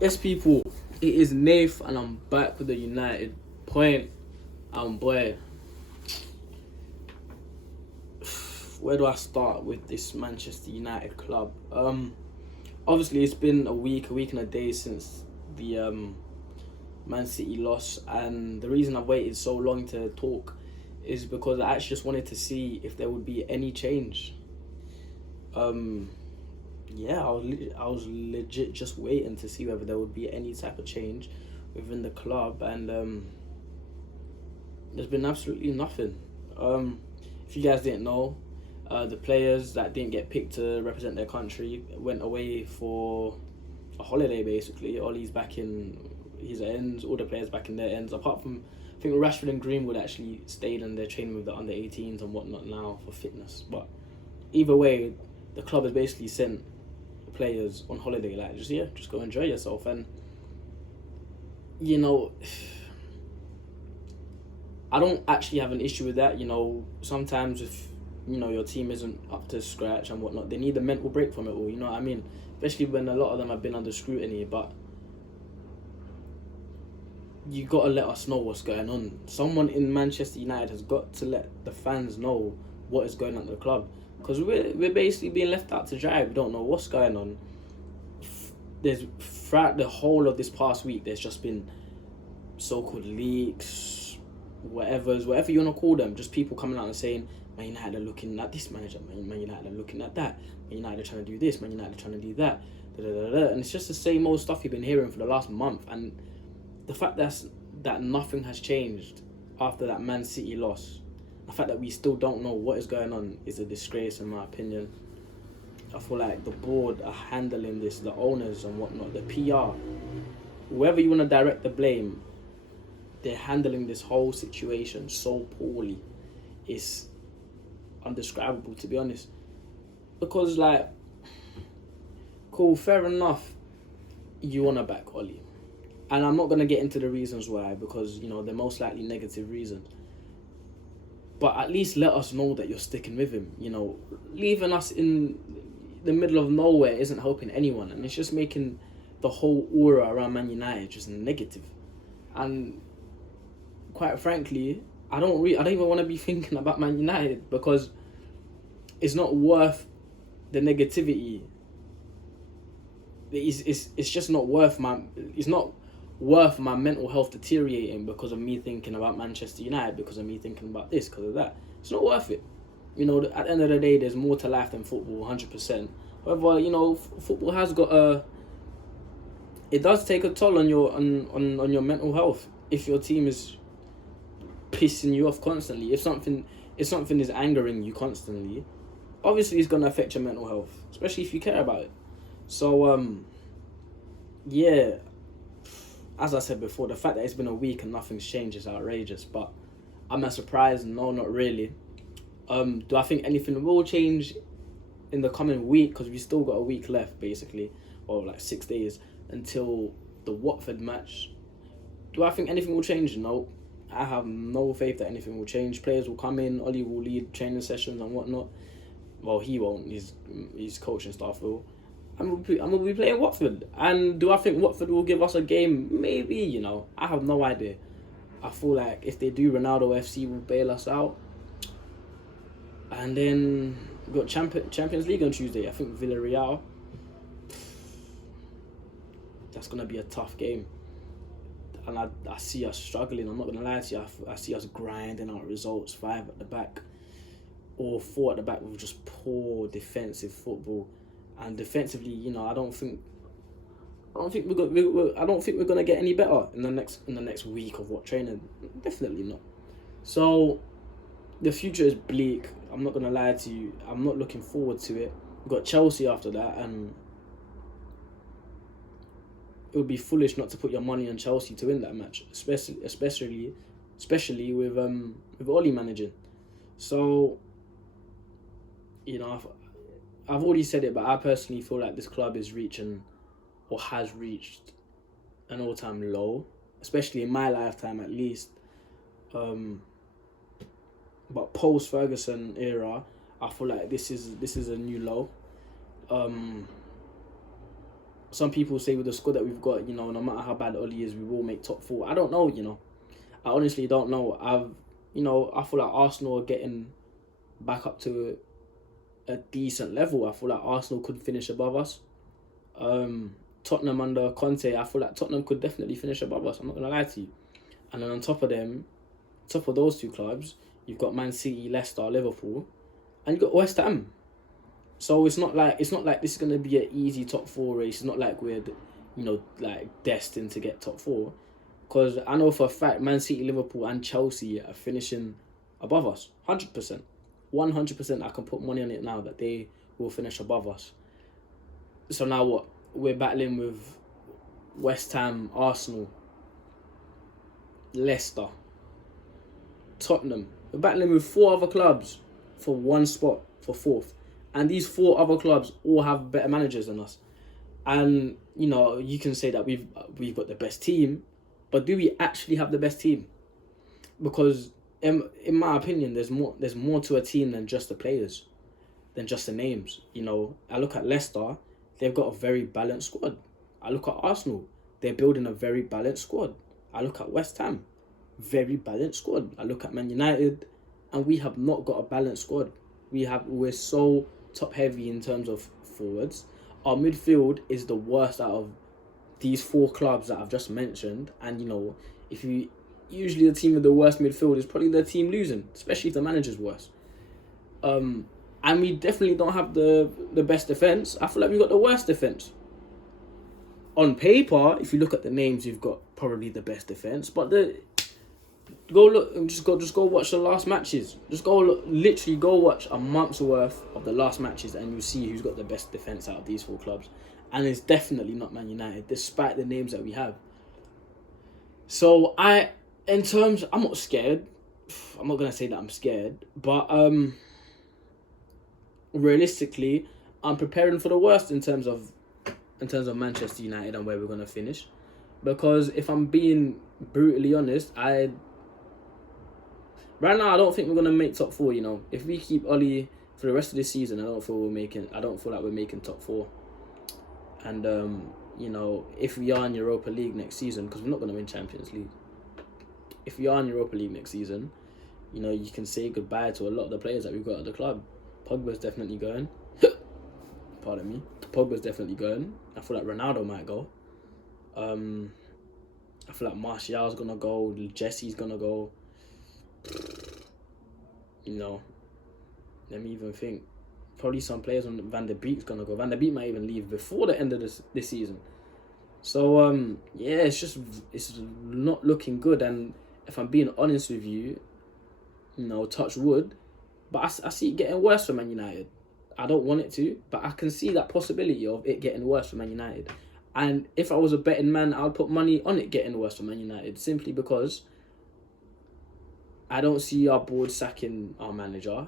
Yes, people, it is Naffe, and I'm back with the United point. And boy, where do I start with this Manchester United club? Obviously it's been a week and a day since the Man City loss, and the reason I've waited so long to talk is because I actually just wanted to see if there would be any change. Um, yeah, I was legit just waiting to see whether there would be any type of change within the club, and there's been absolutely nothing. If you guys didn't know, the players that didn't get picked to represent their country went away for a holiday. Basically, Ollie's back in his ends. All the players back in their ends, apart from I think Rashford and Greenwood actually stayed and they're training with the under 18s and whatnot now for fitness. But either way, the club has basically sent players on holiday. Like just go enjoy yourself. And you know, I don't actually have an issue with that. Sometimes if your team isn't up to scratch and whatnot, they need a mental break from it all. You know what I mean? Especially when a lot of them have been under scrutiny. But you gotta let us know what's going on. Someone in Manchester United has got to let the fans know what is going on at the club, because we're basically being left out to dry. We don't know what's going on. There's throughout the whole of this past week, there's just been so-called leaks, whatever you want to call them, just people coming out and saying Man United are looking at this manager, Man United are looking at that, Man United are trying to do this, Man United are trying to do that, and it's just the same old stuff you've been hearing for the last month. And the fact that nothing has changed after that Man City loss, the fact that we still don't know what is going on, is a disgrace in my opinion. I feel like the board are handling this, the owners and whatnot, the PR, whoever you want to direct the blame, they're handling this whole situation so poorly. It's undescribable, to be honest. Because, like, cool, fair enough, you want to back Ollie. And I'm not going to get into the reasons why, because, they're most likely negative reasons. But at least let us know that you're sticking with him. Leaving us in the middle of nowhere isn't helping anyone. And it's just making the whole aura around Man United just negative. And quite frankly, I don't even want to be thinking about Man United, because it's not worth the negativity. It's just not worth my mental health deteriorating because of me thinking about Manchester United, because of me thinking about this, because of that. It's not worth it. At the end of the day, there's more to life than football, 100%. However, football has got it does take a toll on your mental health if your team is pissing you off constantly. If something is angering you constantly, obviously it's gonna affect your mental health, especially if you care about it. So yeah, as I said before, the fact that it's been a week and nothing's changed is outrageous. But am I surprised? No, not really. Do I think anything will change in the coming week? Because we still got a week left, basically, or like 6 days until the Watford match. Do I think anything will change? No. I have no faith that anything will change. Players will come in, Ollie will lead training sessions and whatnot. Well, he won't. His coaching staff will. I'm gonna be playing Watford. And do I think Watford will give us a game? Maybe, I have no idea. I feel like if they do, Ronaldo FC will bail us out. And then we've got Champions League on Tuesday. I think Villarreal. That's going to be a tough game. And I see us struggling. I'm not going to lie to you. I see us grinding out results, 5 at the back or 4 at the back with just poor defensive football. And defensively, I don't think we're going to get any better in the next week of training. Definitely not. So the future is bleak. I'm not going to lie to you. I'm not looking forward to it. We've got Chelsea after that, and it would be foolish not to put your money on Chelsea to win that match, especially with Oli managing. So, I've already said it, but I personally feel like this club is reaching, or has reached, an all-time low, especially in my lifetime at least. But post-Ferguson era, I feel like this is a new low. some people say with the squad that we've got, no matter how bad Oli is, we will make top four. I don't know, I honestly don't know. I feel like Arsenal are getting back up to a decent level. I feel like Arsenal could finish above us. Tottenham under Conte, I feel like Tottenham could definitely finish above us. I'm not gonna lie to you. And then on top of those two clubs, you've got Man City, Leicester, Liverpool, and you've got West Ham. So it's not like this is gonna be an easy top four race. It's not like we're, destined to get top four, because I know for a fact Man City, Liverpool, and Chelsea are finishing above us, 100%, 100%. I can put money on it now that they will finish above us. So now what? We're battling with West Ham, Arsenal, Leicester, Tottenham. We're battling with 4 other clubs for one spot, for 4th. And these 4 other clubs all have better managers than us. And, you can say that we've got the best team, but do we actually have the best team? Because in my opinion, there's more to a team than just the players, than just the names. I look at Leicester, they've got a very balanced squad. I look at Arsenal, they're building a very balanced squad. I look at West Ham, very balanced squad. I look at Man United, and we have not got a balanced squad. We're so top heavy in terms of forwards. Our midfield is the worst out of these 4 clubs that I've just mentioned. And if you usually the team with the worst midfield is probably the team losing, especially if the manager's worse. And we definitely don't have the best defense. I feel like we've got the worst defense. On paper, if you look at the names, you've got probably the best defense. But just go watch the last matches. Literally go watch a month's worth of the last matches, and you'll see who's got the best defense out of these 4 clubs. And it's definitely not Man United, despite the names that we have. So I'm not scared. I'm not gonna say that I'm scared, but realistically, I'm preparing for the worst in terms of Manchester United and where we're gonna finish. Because if I'm being brutally honest, right now I don't think we're gonna make top 4. If we keep Oli for the rest of this season, I don't feel like we're making top 4. And if we are in Europa League next season, because we're not gonna win Champions League. If we are in Europa League next season, you can say goodbye to a lot of the players that we've got at the club. Pogba's definitely going. Pardon me. Pogba's definitely going. I feel like Ronaldo might go. I feel like Martial's gonna go. Jesse's gonna go. Let me even think. Probably some players on Van der Beek's gonna go. Van der Beek might even leave before the end of this season. So it's not looking good. And if I'm being honest with you, touch wood, but I see it getting worse for Man United. I don't want it to, but I can see that possibility of it getting worse for Man United. And if I was a betting man, I'd put money on it getting worse for Man United, simply because I don't see our board sacking our manager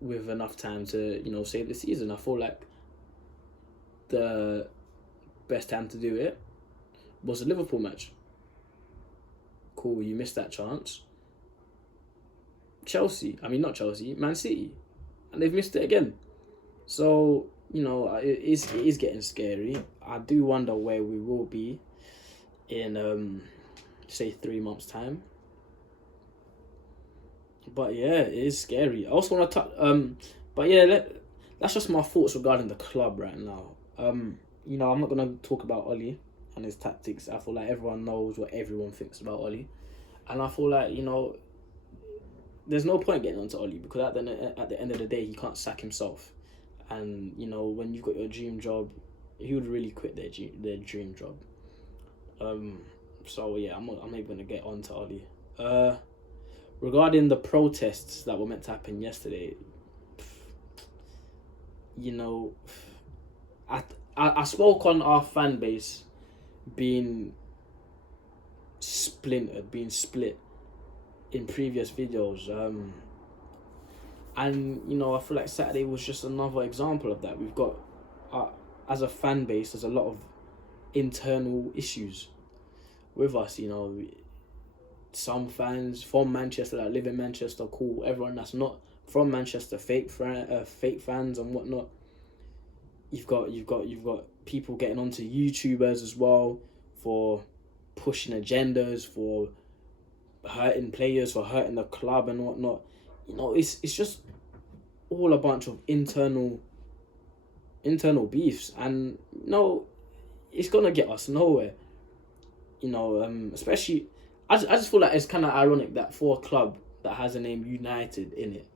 with enough time to, save the season. I feel like the best time to do it was the Liverpool match. Cool, you missed that chance. Man City. And they've missed it again. So, it is getting scary. I do wonder where we will be in, say, 3 months' time. But yeah, it is scary. I also want to touch, that's just my thoughts regarding the club right now. I'm not going to talk about Oli and his tactics. I feel like everyone knows what everyone thinks about Oli. And I feel like, there's no point getting onto Oli, because at the end of the day, he can't sack himself. And, when you've got your dream job, he would really quit their dream job. So, yeah, I'm not even going to get onto Oli. Regarding the protests that were meant to happen yesterday, I spoke on our fan base being split in previous videos, and I feel like Saturday was just another example of that. We've got, as a fan base, there's a lot of internal issues with us. Some fans from Manchester that live in Manchester, cool. Everyone that's not from Manchester, fake fans and whatnot. you've got people getting onto YouTubers as well for pushing agendas, for hurting players, for hurting the club and whatnot. It's just all a bunch of internal beefs, and it's gonna get us nowhere. Especially, I just feel like it's kind of ironic that for a club that has the name United in it,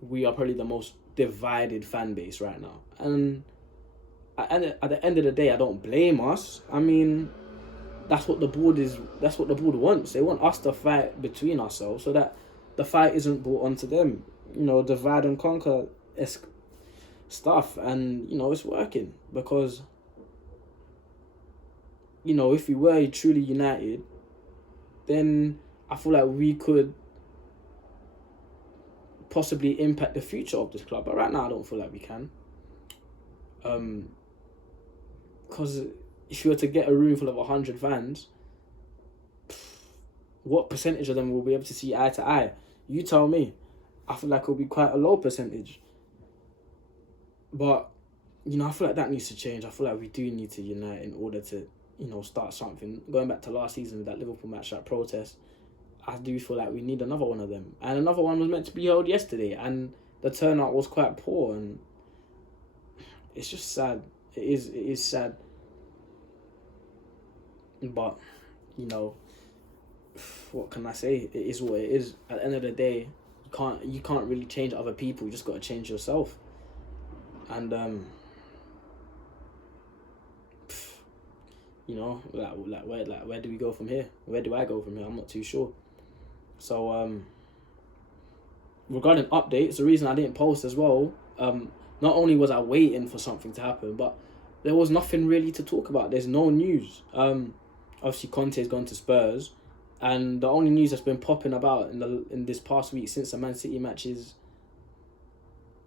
we are probably the most divided fan base right now. And at the end of the day, I don't blame us. I mean, that's what the board is. That's what the board wants. They want us to fight between ourselves so that the fight isn't brought onto them. Divide and conquer stuff, and it's working because if we were truly united, then I feel like we could possibly impact the future of this club. But right now, I don't feel like we can. Because if you were to get a room full of 100 fans, what percentage of them will be able to see eye to eye? You tell me. I feel like it'll be quite a low percentage. But, I feel like that needs to change. I feel like we do need to unite in order to, start something. Going back to last season with that Liverpool match, that protest, I do feel like we need another one of them. And another one was meant to be held yesterday, and the turnout was quite poor, and it's just sad. It is sad. But, what can I say? It is what it is. At the end of the day, you can't really change other people. You just got to change yourself. And where do we go from here? Where do I go from here? I'm not too sure. So regarding updates, the reason I didn't post as well, not only was I waiting for something to happen, but there was nothing really to talk about. There's no news. Obviously Conte's gone to Spurs, and the only news that's been popping about in this past week since the Man City match is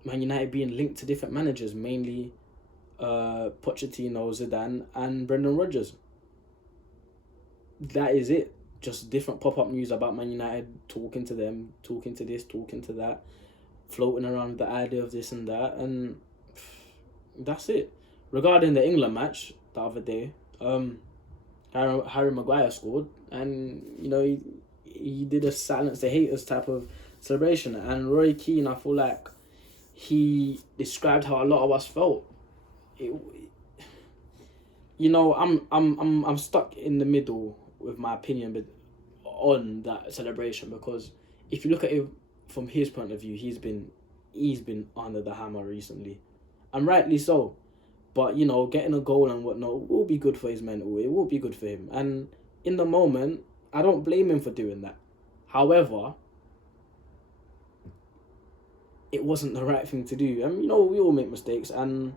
Man United being linked to different managers, mainly Pochettino, Zidane, and Brendan Rodgers. That is it. Just different pop-up news about Man United, talking to them, talking to this, talking to that, floating around with the idea of this and that, and that's it. Regarding the England match the other day, Harry Maguire scored, and he did a silence the haters type of celebration, and Roy Keane, I feel like he described how a lot of us felt. I'm stuck in the middle with my opinion on that celebration, because if you look at it from his point of view, he's been under the hammer recently, and rightly so. But getting a goal and whatnot will be good for his mental. It will be good for him, and in the moment, I don't blame him for doing that. However, it wasn't the right thing to do. And we all make mistakes, and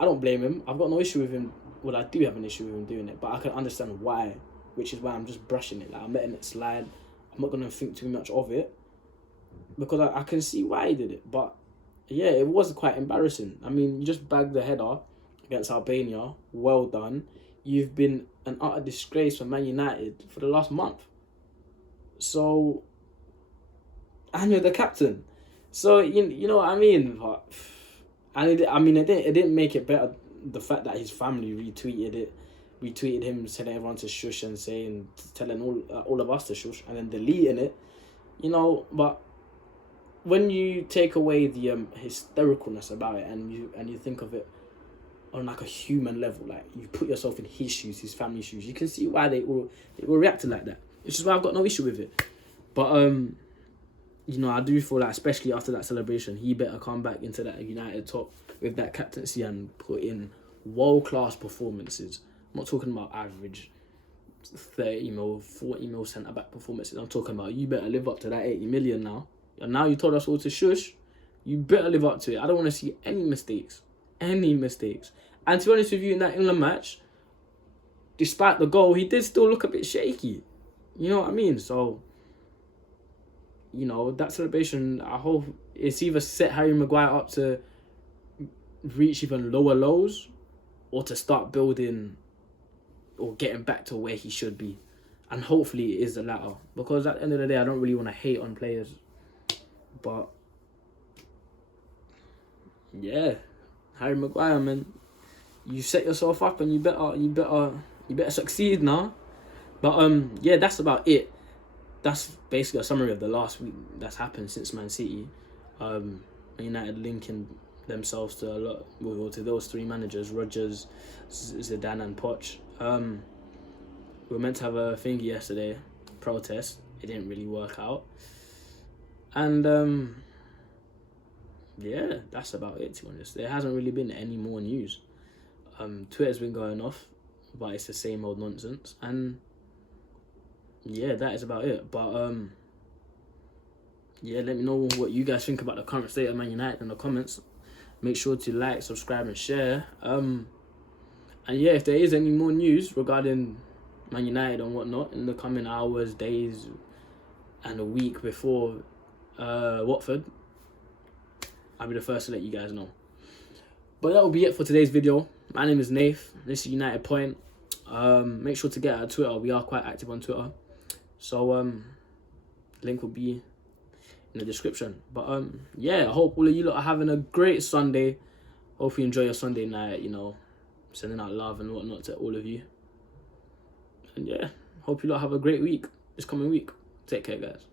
I don't blame him. I've got no issue with him. Well, I do have an issue with him doing it, but I can understand why, which is why I'm just brushing it. Like, I'm letting it slide. I'm not going to think too much of it, because I can see why he did it. But yeah, it was quite embarrassing. I mean, you just bagged the header against Albania. Well done. You've been an utter disgrace for Man United for the last month. So, and you're the captain. So, you know what I mean? But, and it didn't make it better, the fact that his family retweeted him, telling everyone to shush and telling all of us to shush, and then deleting it. But when you take away the hystericalness about it, and you think of it on like a human level, like you put yourself in his shoes, his family's shoes, you can see why they all reacting like that. Which is why I've got no issue with it. But I do feel like, especially after that celebration, he better come back into that United top with that captaincy and put in world-class performances. I'm not talking about average 30 mil, 40 mil centre-back performances. I'm talking about, you better live up to that 80 million now. And now you told us all to shush. You better live up to it. I don't want to see any mistakes. Any mistakes. And to be honest with you, in that England match, despite the goal, he did still look a bit shaky. You know what I mean? So, that celebration, I hope it's either set Harry Maguire up to reach even lower lows, or to start building or getting back to where he should be. And hopefully it is the latter. Because at the end of the day, I don't really want to hate on players. But, yeah. Harry Maguire, man, you set yourself up and you better succeed now. But yeah, that's about it. That's basically a summary of the last week that's happened since Man City. United linking themselves to a lot, well, to those three managers, Rodgers, Zidane and Poch. We were meant to have a thingy yesterday, protest. It didn't really work out. And yeah, that's about it, to be honest. There hasn't really been any more news. Twitter's been going off, but it's the same old nonsense. And yeah, that is about it. But yeah, let me know what you guys think about the current state of Man United in the comments. Make sure to like, subscribe and share. And yeah, if there is any more news regarding Man United and whatnot in the coming hours, days and a week before Watford, I'll be the first to let you guys know. But that will be it for today's video. My name is Naffe. This is United Point. Make sure to get our Twitter. We are quite active on Twitter. So link will be in the description. But yeah, I hope all of you lot are having a great Sunday. Hope you enjoy your Sunday night, you know, sending out love and whatnot to all of you. And yeah, hope you lot have a great week this coming week. Take care, guys.